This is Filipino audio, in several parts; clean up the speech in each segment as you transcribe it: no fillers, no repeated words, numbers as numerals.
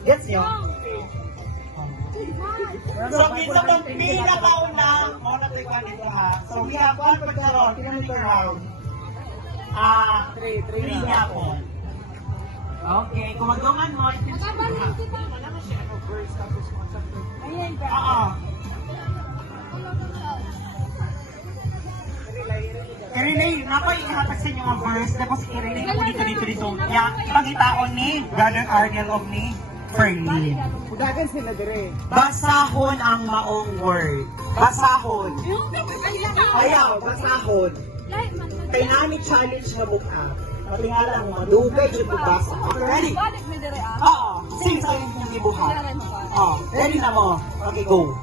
Gets nyo? So, minsan bang pinakaunang, muna tayo ka dito ha. So, we have one pagkaroon, pinamigay round. 3 niya po. Okay, kung magdungan mo, oo. I-relay, nakoy ihatag sa inyo ang verse, tapos i-relay ko dito. Yan, ipangitaon ni Brother Arnel of ni Fernie. Udagan sila dire. Basahon ang maong word. Basahon. Ayaw, basahon. Kailangan challenge na mukha. Patingala ang madugay yung basa. Okay, ready? Oo. Sing sa yung ibuhat. Oo. Ready na mo. Okay, go.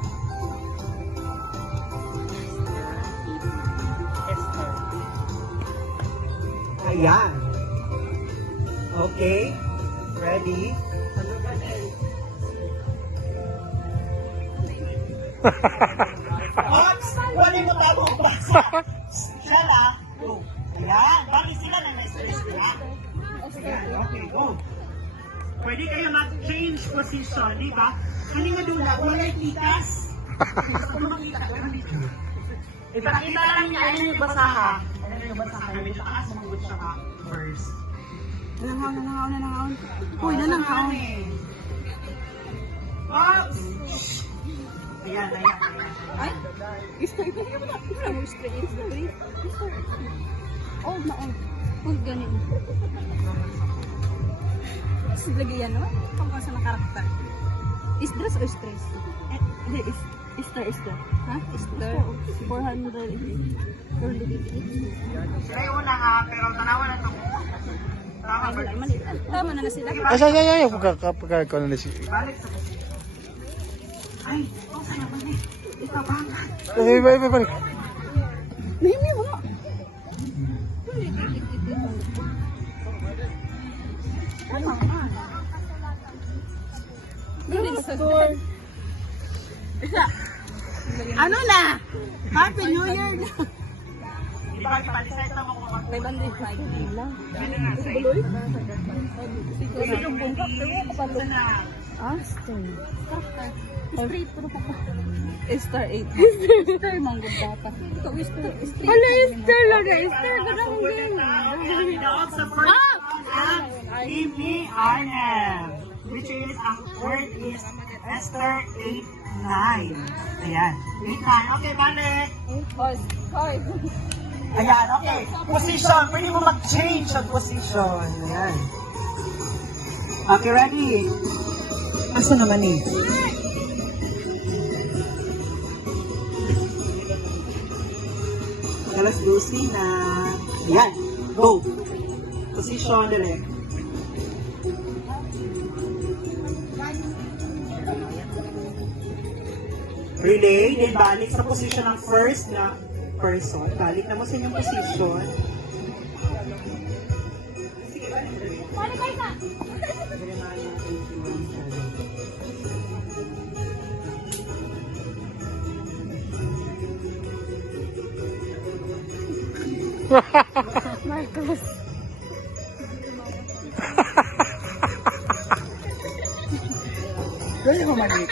Ayan. Okay. Ready? Ops! Wali mo tabo ang basa. Siya lang. Go. Ayan. Bakit sila na na-stress sila? Ayan. Okay, go. Pwede kayo mag-change position, di ba? Kani nga doon lang, wala'y titas. Kung makita ko, ipakita lang niya, ayun yung basaha. Ayun yung basaha. Medyo taas, mamugot siya ka. First. Nanangaon. Uy, nanangaon. Ops! Ayan. Ay, ito mo straight. Old na old. Old ganun. Lagi yan, no? Pangkasa ng karakter. Is dress or stress? Hindi, Easter. Ha? Easter. 400. Kayo na ha, pero tanawa na ito. Tama na sila. Ay, pagkakaroon na siya. Balik sa kasi. Ay, ang saya ba ni? Ikaw ba? Balik. Nahimi mo. Ano na? Happy New Year na! Di ba, ipalisay mo kung mag- May bandi. Lang. Ano na, sa iyo? Kasi yung bungkak, pero kapalo. na. Straight pero pa. Star 8. Star manggod data. Ikaw Star. Hala, Easter lang guys. Easter ko na kung Inood sa first round ang Amy Arnel. Which is, ang word is Esther 8-9. Ayan. 8-9. Okay, balik. Hoy. Ayan, okay. Position. Pwede mo mag-change ang position. Ayan. Okay, ready? Asa naman eh? Alas 12 na. Ayan. Go. Position, dali. Relay, then balik sa position ng first na person. Balik na mo sa inyong position. Marcos. Dali mo maliit.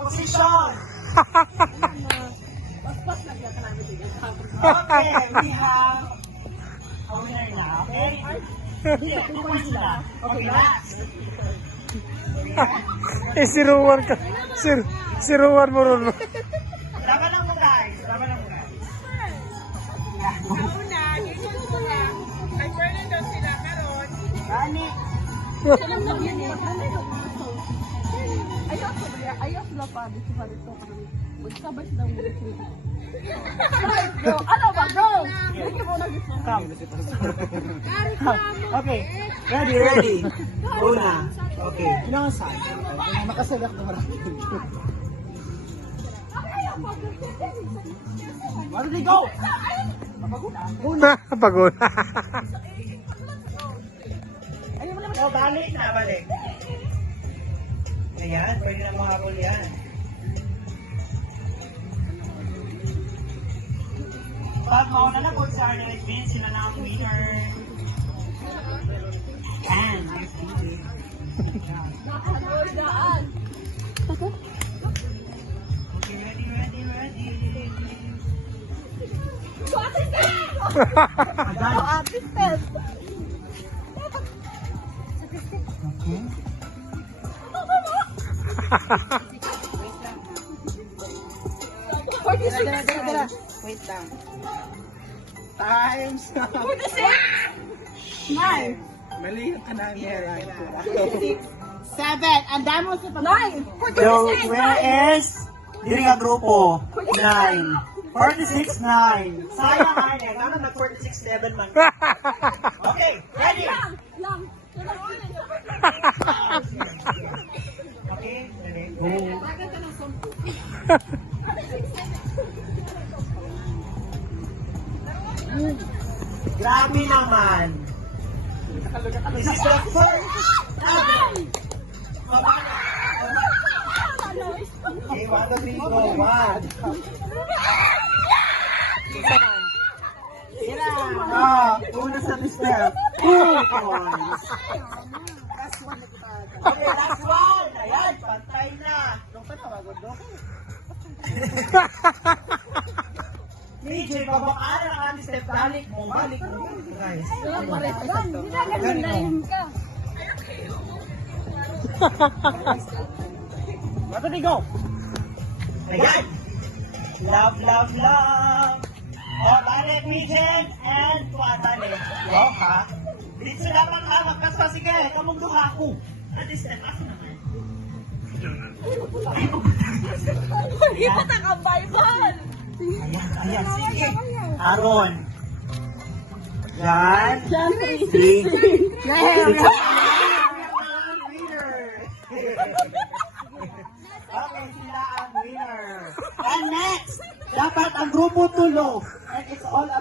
Position! Okay, we have a winner now, okay? Here, 2 points sila. Okay, last. Si Ruwan ka. Si Ruwan mo ron. Laban lang mo guys. Laban lang mo guys. Gani. Ayaw sila pa dito pa dito. Magsabay sila mo dito. Ano ba, bro? Hindi mo na gusto. Okay, ready. Una. Okay. Kailangan saan? Makasalak na marami. Where did they go? Pagod. Oh, balik na, balik. Ayan, pwede na mahabol yan. Pag mauna na po sa Arnett Vince, sila na ang winner. And, next DJ. Okay, ready. Agad. Okay. Wait lang. Times. 9. Mali yung kanang nila. 7. Ang dami mo sa pag- 9. So, where is? Dili nga grupo. 9. 46, 9. Sayang, Arne. Kano nag-46, 7 man. Okay, ready? Lang. Okay, ready? Go. Grabe naman. This is the first time. Okay, 1, 2, 3, go. 1. Una sa step. 2 points. Okay, last one. Ayan, pantay na. DJ, babaan ang ating step. Balik mo. Guys. What do we go? Ayan. Love. Bale, pigeon, and tuatane. Wow, ha? Dito dapat hamak ka sa sige. Kamong duha ko. At step, ako naman. Hindi pa naka-Bible. Ayan, sige. Aaron. Yan. 3. Okay, sila ang winner. And next, dapat ang grupo tulo. And it's all about